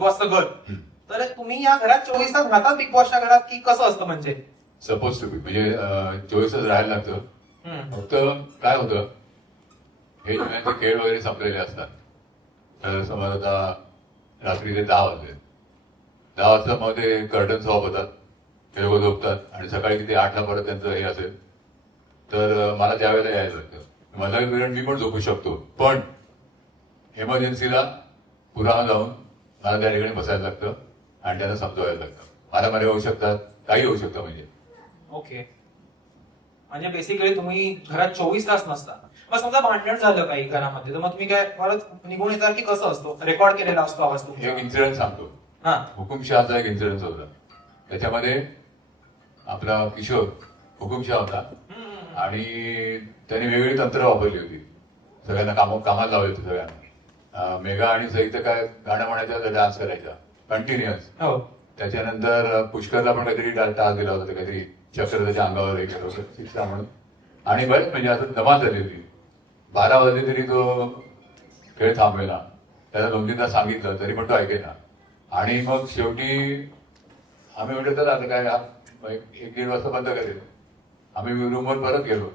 बॉसचं घर. तर तुम्ही या घरात 24 तास राहता बिग बॉसच्या घरात की कसं असतं म्हणजे? सपोज टू बी म्हणजे 24 तास राहायला लागतं. फक्त काय होतं, हे जुन्यांचे खेळ वगैरे संपलेले असतात. तर समज आता रात्रीचे 10 वाजले, 10 वाजता मग ते कर्टन्स ऑफ होतात, ते लोक झोपतात आणि सकाळी किती 8ला परत त्यांचं हे असेल तर मला त्यावेळेला यायला लागतं. मला वेळ मी पण झोपू शकतो, पण इमर्जन्सीला पुरावा जाऊन मला त्या ठिकाणी बसायला लागतं आणि त्यांना समजवायला लागतं. मारामारी होऊ शकतात, काही होऊ शकतं म्हणजे. ओके, म्हणजे बेसिकली तुम्ही घरात 24 तास नसता. मग समजा भांडण झालं काही घरामध्ये, तर मग तुम्ही काय परत निघून येतात की कसं असतो? रेकॉर्ड केलेला असतो आवाज तुमचा? एक इन्सिडेंट सांगतो. हा, हुकुमशहाचा एक इन्सिडेंट होता. त्याच्यामध्ये आपला किशोर हुकुमशहा होता आणि त्याने वेगवेगळी तंत्र वापरली होती. सगळ्यांना कामाला लावले होते सगळ्यांना. मेघा आणि सई तर काय गाणं म्हणायचा, डान्स करायचा कंटिन्युअस. हो. त्याच्यानंतर पुष्करला पण काहीतरी टास्क दिला होता, काहीतरी चक्र त्याच्या अंगावर हे केलं होतं शिक्षा म्हणून. आणि बरेच म्हणजे असं धमाल झाली होती. 12 वाजले तरी तो खेळ थांबवेना. त्याला 2-3दा सांगितलं तरी पण तो ऐकेना. आणि मग शेवटी आम्ही म्हटलं तर आता काय 1-1.5 वाजता बंद करेल. आम्ही रूमवर परत गेलो.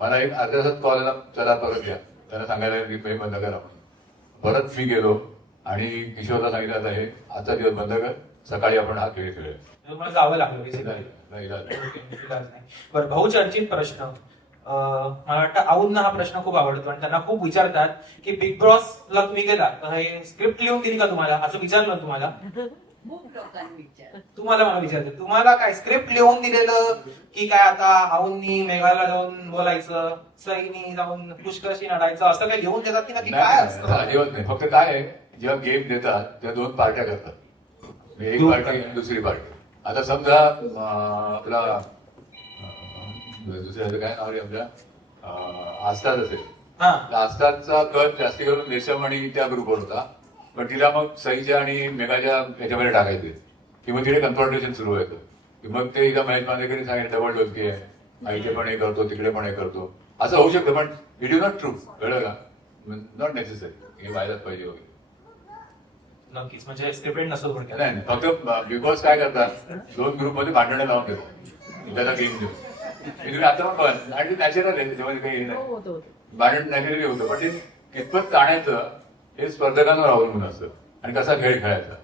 मला एक अर्ध्या तासात कॉल आला, चला परत या. त्यांना सांगायला की हे बंद करा म्हणून. परत मी गेलो आणि किशोरला सांगितलं आता हे आजचा दिवस बंद कर, सकाळी आपण हा खेळ खेळूया. तुम्हाला जावं लागलं बेसिकली. नाही इलाज नाही. बरं, बहुचर्चित प्रश्न. मला वाटतं आऊंना हा प्रश्न खूप आवडतो आणि त्यांना खूप विचारतात की बिग बॉसला तुम्ही गेला तर हे स्क्रिप्ट लिहून दिली का तुम्हाला, असं विचारलं तुम्हाला? तुम्हाला मला विचारलं, तुम्हाला काय स्क्रिप्ट लिहून दिलेलं की काय? आता आऊंनी मेघाला जाऊन बोलायचं, सईनी जाऊन पुष्करशी लढायचं, असं काही लिहून देतात की नक्की काय असतं? अजिबात नाही. फक्त काय आहे, जेव्हा गेम देतात त्या 2 पार्ट्या करतात. एक पार्टी आणि दुसरी पार्टी. आता समजा आपला दुसऱ्याचं काय नाव रे आपल्या आस्ताद असेल. आस्तादचा कट जास्ती करून रेशम आणि त्या ग्रुपवर होता, पण तिला मग सईच्या आणि मेघाच्या याच्यामध्ये टाकायचे की मग तिथे कन्फ्रंटेशन सुरू व्हायचं की मग ते एकदा महेश मांदेकरनी सांगितलं डबल डोलकी आहे, इथे पण हे करतो तिकडे पण हे करतो, असं होऊ शकतं. पण इट इज नॉट ट्रू. कळलं का? नॉट नेसेसरी हे व्हायलाच पाहिजे वगैरे. नक्कीच, म्हणजे स्क्रिप्टेड नसतो थोडक्यात. नाही, फक्त बिग बॉस काय करतात, 2 ग्रुपमध्ये भांडणं लावून देतात त्याला गेम देऊन. तुम्ही आता पण बघा आणि ते नॅचरल आहे, त्याच्यामध्ये काही हे नाही. भांडण नॅचरली होतं, पण ते कितपत टाळायचं हे स्पर्धकांवर अवलंबून असतं आणि कसा खेळ खेळायचा.